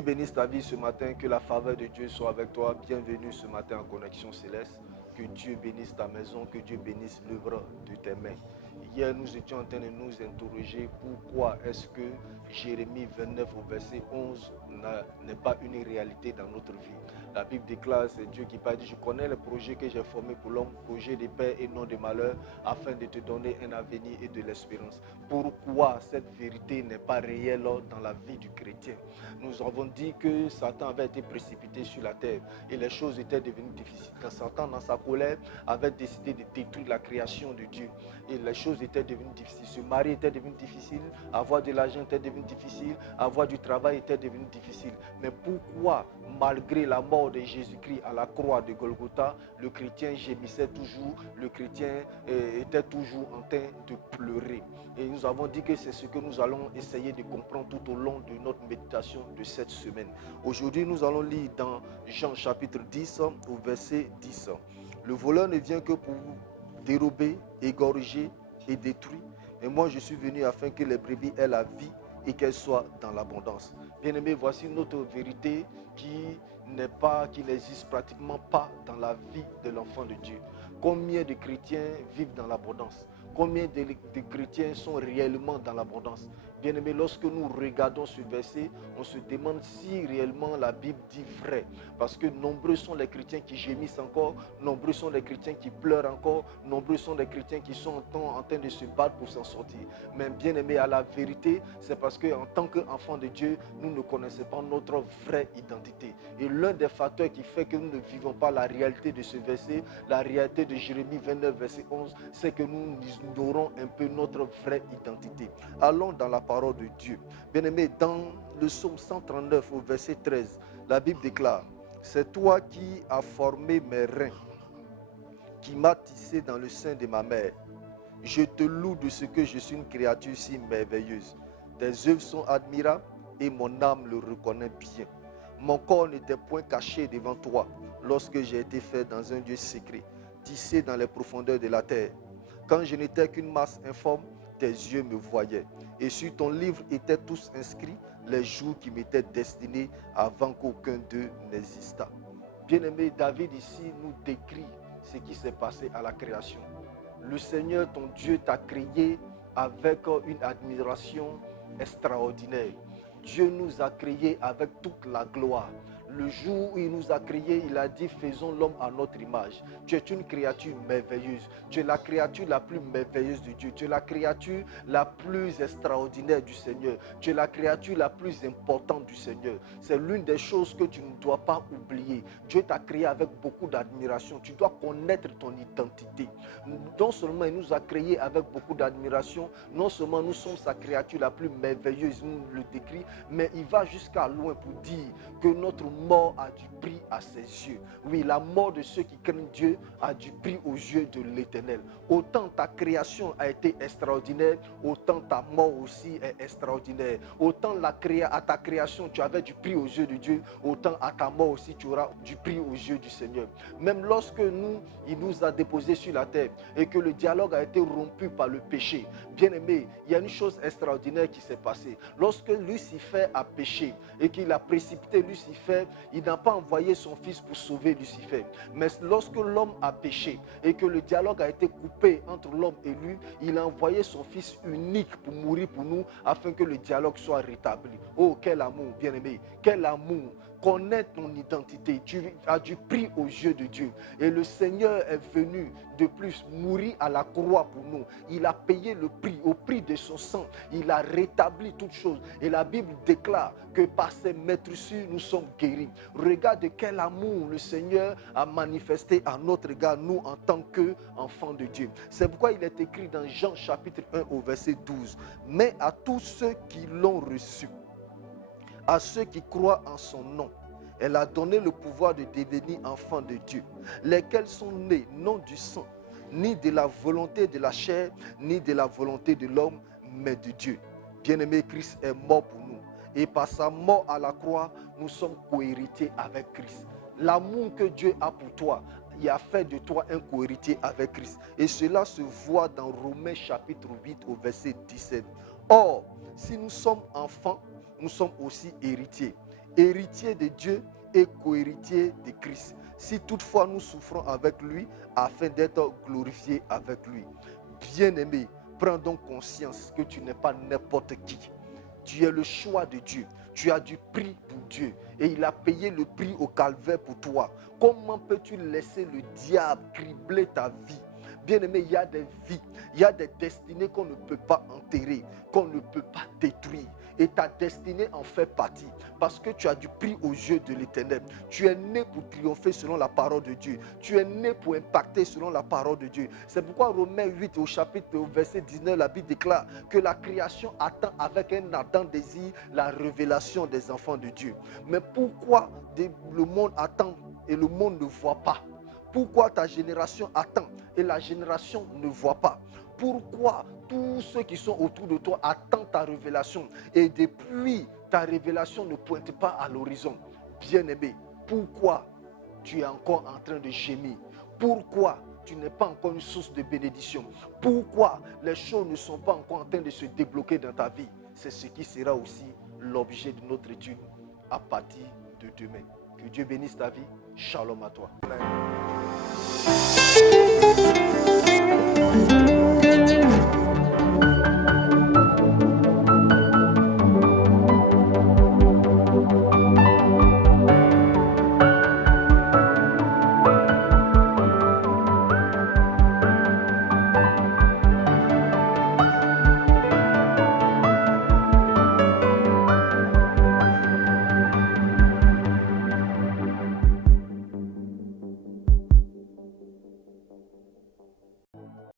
Dieu bénisse ta vie ce matin, que la faveur de Dieu soit avec toi. Bienvenue ce matin en Connexion Céleste. Que Dieu bénisse ta maison, que Dieu bénisse l'œuvre de tes mains. Hier, nous étions en train de nous interroger pourquoi est-ce que Jérémie 29 au verset 11 n'est pas une réalité dans notre vie. La Bible déclare, c'est Dieu qui parle, dit, je connais le projet que j'ai formé pour l'homme, projet de paix et non de malheur, afin de te donner un avenir et de l'espérance. Pourquoi cette vérité n'est pas réelle dans la vie du chrétien? Nous avons dit que Satan avait été précipité sur la terre et les choses étaient devenues difficiles. Quand Satan, dans sa colère, avait décidé de détruire la création de Dieu et les choses étaient devenues difficiles. Se marier était devenu difficile, avoir de l'argent était devenu difficile, avoir du travail était devenu difficile. Mais pourquoi, malgré la mort de Jésus-Christ à la croix de Golgotha, le chrétien gémissait toujours, le chrétien était toujours en train de pleurer? Et nous avons dit que c'est ce que nous allons essayer de comprendre tout au long de notre méditation de cette semaine. Aujourd'hui, nous allons lire dans Jean chapitre 10 au verset 10. Le voleur ne vient que pour dérober, égorger et détruire. Et moi, je suis venu afin que les brebis aient la vie et qu'elles soient dans l'abondance. Bien-aimés, voici notre vérité qui n'existe pratiquement pas dans la vie de l'enfant de Dieu. Combien de chrétiens vivent dans l'abondance? Combien de chrétiens sont réellement dans l'abondance? Bien-aimés, lorsque nous regardons ce verset, on se demande si réellement la Bible dit vrai. Parce que nombreux sont les chrétiens qui gémissent encore, nombreux sont les chrétiens qui pleurent encore, nombreux sont les chrétiens qui sont en train de se battre pour s'en sortir. Mais bien-aimés, à la vérité, c'est parce qu'en tant qu'enfants de Dieu, nous ne connaissons pas notre vraie identité. Et l'un des facteurs qui fait que nous ne vivons pas la réalité de ce verset, la réalité de Jérémie 29, verset 11, c'est que nous ignorons un peu notre vraie identité. Allons dans la parole de Dieu. Bien-aimés, dans le psaume 139 au verset 13, la Bible déclare, c'est toi qui as formé mes reins, qui m'as tissé dans le sein de ma mère. Je te loue de ce que je suis une créature si merveilleuse. Tes œuvres sont admirables et mon âme le reconnaît bien. Mon corps n'était point caché devant toi lorsque j'ai été fait dans un lieu secret, tissé dans les profondeurs de la terre. Quand je n'étais qu'une masse informe, tes yeux me voyaient. Et sur ton livre étaient tous inscrits les jours qui m'étaient destinés avant qu'aucun d'eux n'existât. Bien-aimé, David ici nous décrit ce qui s'est passé à la création. Le Seigneur, ton Dieu, t'a créé avec une admiration extraordinaire. Dieu nous a créés avec toute la gloire. Le jour où il nous a créés, il a dit, faisons l'homme à notre image. Tu es une créature merveilleuse. Tu es la créature la plus merveilleuse de Dieu. Tu es la créature la plus extraordinaire du Seigneur. Tu es la créature la plus importante du Seigneur. C'est l'une des choses que tu ne dois pas oublier. Dieu t'a créé avec beaucoup d'admiration. Tu dois connaître ton identité. Non seulement il nous a créés avec beaucoup d'admiration, non seulement nous sommes sa créature la plus merveilleuse, nous le décrit, mais il va jusqu'à loin pour dire que notre mort a du prix à ses yeux. Oui, la mort de ceux qui craignent Dieu a du prix aux yeux de l'Éternel. Autant ta création a été extraordinaire, autant ta mort aussi est extraordinaire. Autant à ta création tu avais du prix aux yeux de Dieu, autant à ta mort aussi tu auras du prix aux yeux du Seigneur. Même lorsque il nous a déposés sur la terre et que le dialogue a été rompu par le péché, bien aimé, il y a une chose extraordinaire qui s'est passée. Lorsque Lucifer a péché et qu'il a précipité Lucifer, il n'a pas envoyé son fils pour sauver Lucifer. Mais lorsque l'homme a péché et que le dialogue a été coupé entre l'homme et lui, il a envoyé son fils unique pour mourir pour nous afin que le dialogue soit rétabli. Oh, quel amour, bien-aimé, quel amour. Connais ton identité, tu as du prix aux yeux de Dieu. Et le Seigneur est venu de plus mourir à la croix pour nous. Il a payé le prix, au prix de son sang. Il a rétabli toutes choses. Et la Bible déclare que par ses maîtresses, nous sommes guéris. Regarde quel amour le Seigneur a manifesté à notre égard, nous en tant qu'enfants de Dieu. C'est pourquoi il est écrit dans Jean chapitre 1 au verset 12. Mais à tous ceux qui l'ont reçu, à ceux qui croient en son nom, elle a donné le pouvoir de devenir enfants de Dieu, lesquels sont nés non du sang, ni de la volonté de la chair, ni de la volonté de l'homme, mais de Dieu. Bien-aimé, Christ est mort pour nous. Et par sa mort à la croix, nous sommes cohéritiers avec Christ. L'amour que Dieu a pour toi, il a fait de toi un cohéritier avec Christ. Et cela se voit dans Romains chapitre 8 au verset 17. Or, si nous sommes enfants, nous sommes aussi héritiers. héritier de Dieu et co-héritier de Christ. Si toutefois nous souffrons avec lui, afin d'être glorifiés avec lui. Bien-aimé, prends donc conscience que tu n'es pas n'importe qui. Tu es le choix de Dieu. Tu as du prix pour Dieu. Et il a payé le prix au calvaire pour toi. Comment peux-tu laisser le diable cribler ta vie? Bien-aimé, il y a des vies, il y a des destinées qu'on ne peut pas enterrer, qu'on ne peut pas détruire. Et ta destinée en fait partie. Parce que tu as du prix aux yeux de l'Éternel. Tu es né pour triompher selon la parole de Dieu. Tu es né pour impacter selon la parole de Dieu. C'est pourquoi Romains 8 au verset 19, la Bible déclare que la création attend avec un ardent désir la révélation des enfants de Dieu. Mais pourquoi le monde attend et le monde ne voit pas? Pourquoi ta génération attend et la génération ne voit pas? Pourquoi tous ceux qui sont autour de toi attendent ta révélation et depuis ta révélation ne pointe pas à l'horizon? Bien-aimé, pourquoi tu es encore en train de gémir? Pourquoi tu n'es pas encore une source de bénédiction? Pourquoi les choses ne sont pas encore en train de se débloquer dans ta vie? C'est ce qui sera aussi l'objet de notre étude à partir de demain. Que Dieu bénisse ta vie. Shalom à toi.